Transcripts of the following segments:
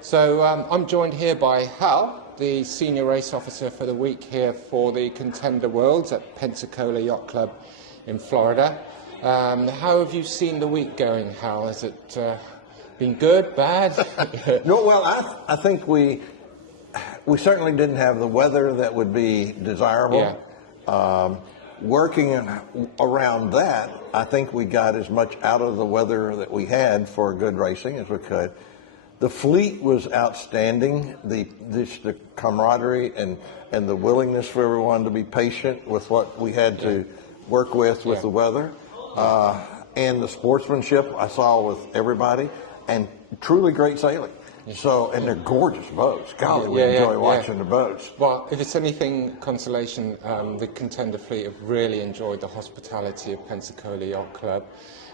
So I'm joined here by Hal, the Senior Race Officer for the week here for the Contender Worlds at Pensacola Yacht Club in Florida. How have you seen the week going, Hal? Has it been good, bad? No, well, I think we certainly didn't have the weather that would be desirable. Yeah. Working around that, I think we got as much out of the weather that we had for good racing as we could. The fleet was outstanding. The camaraderie and the willingness for everyone to be patient with what we had to work with the weather. And the sportsmanship I saw with everybody, and truly great sailing. So, and they're gorgeous boats. Golly, we enjoy watching the boats. Well, if it's anything consolation, the Contender fleet have really enjoyed the hospitality of Pensacola Yacht Club.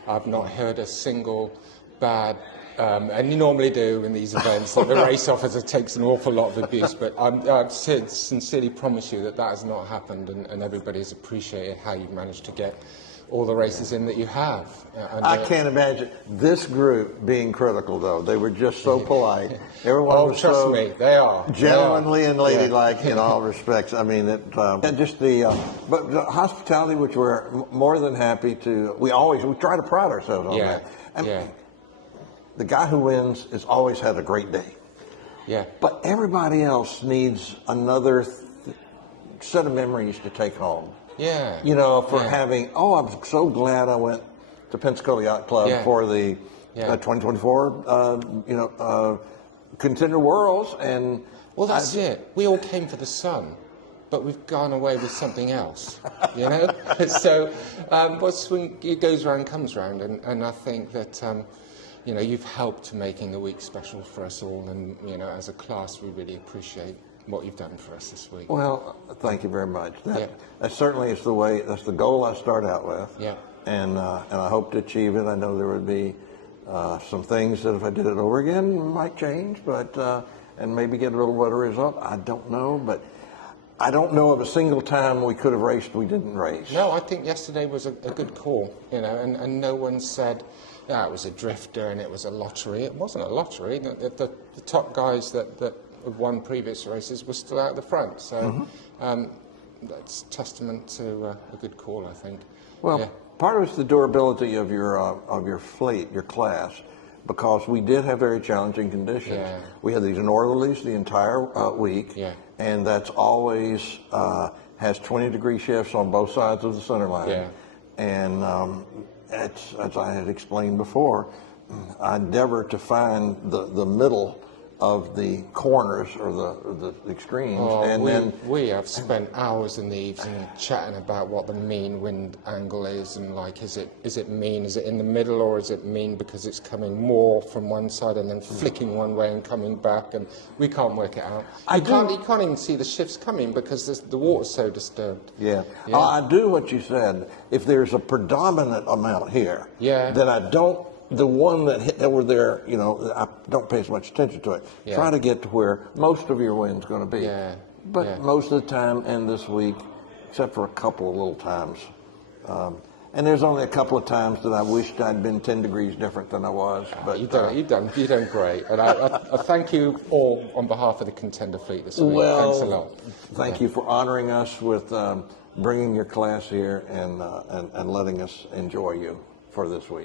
I've not heard a single bad, and you normally do in these events, that the race officer takes an awful lot of abuse, but I sincerely promise you that has not happened, and everybody has appreciated how you've managed to get all the races in that you have. I can't imagine this group being critical, though. They were just so polite. Everyone was trust so me, they are gentlemanly and ladylike in all respects. I mean, but the hospitality, which we're more than happy to. We try to pride ourselves on that. And the guy who wins has always had a great day. Yeah. But everybody else needs another set of memories to take home. Yeah. You know, for having, I'm so glad I went to Pensacola Yacht Club for the 2024, Contender Worlds. And well, that's it. We all came for the sun, but we've gone away with something else, you know? So it goes round, comes round. And I think that, you've helped to making the week special for us all. And, as a class, we really appreciate what you've done for us this week. Well, thank you very much. That certainly is that's the goal I start out with. Yeah. And I hope to achieve it. I know there would be some things that if I did it over again might change, but and maybe get a little better result. I don't know, but I don't know of a single time we could have raced we didn't race. No, I think yesterday was a good call, and no one said it was a drifter and it was a lottery. It wasn't a lottery. The top guys that have won previous races were still out the front. So that's testament to a good call, I think. Well, part of it's the durability of your fleet, your class, because we did have very challenging conditions. Yeah. We had these northerlies the entire week, and that's always has 20-degree shifts on both sides of the center line. Yeah. And as I had explained before, I endeavor to find the middle of the corners or the extremes. We have spent hours in the evening chatting about what the mean wind angle is, and is it mean? Is it in the middle, or is it mean because it's coming more from one side and then flicking one way and coming back? And we can't work it out. You can't even see the shifts coming because the water's so disturbed. Yeah. I do what you said. If there's a predominant amount here, then I don't. The one that hit over there, I don't pay as much attention to it. Yeah. Try to get to where most of your wind's going to be. Yeah. But most of the time, and this week, except for a couple of little times, and there's only a couple of times that I wished I'd been 10 degrees different than I was. But you've done great, and I thank you all on behalf of the Contender fleet this week. Well, thanks a lot. Thank you for honoring us with bringing your class here and letting us enjoy you for this week.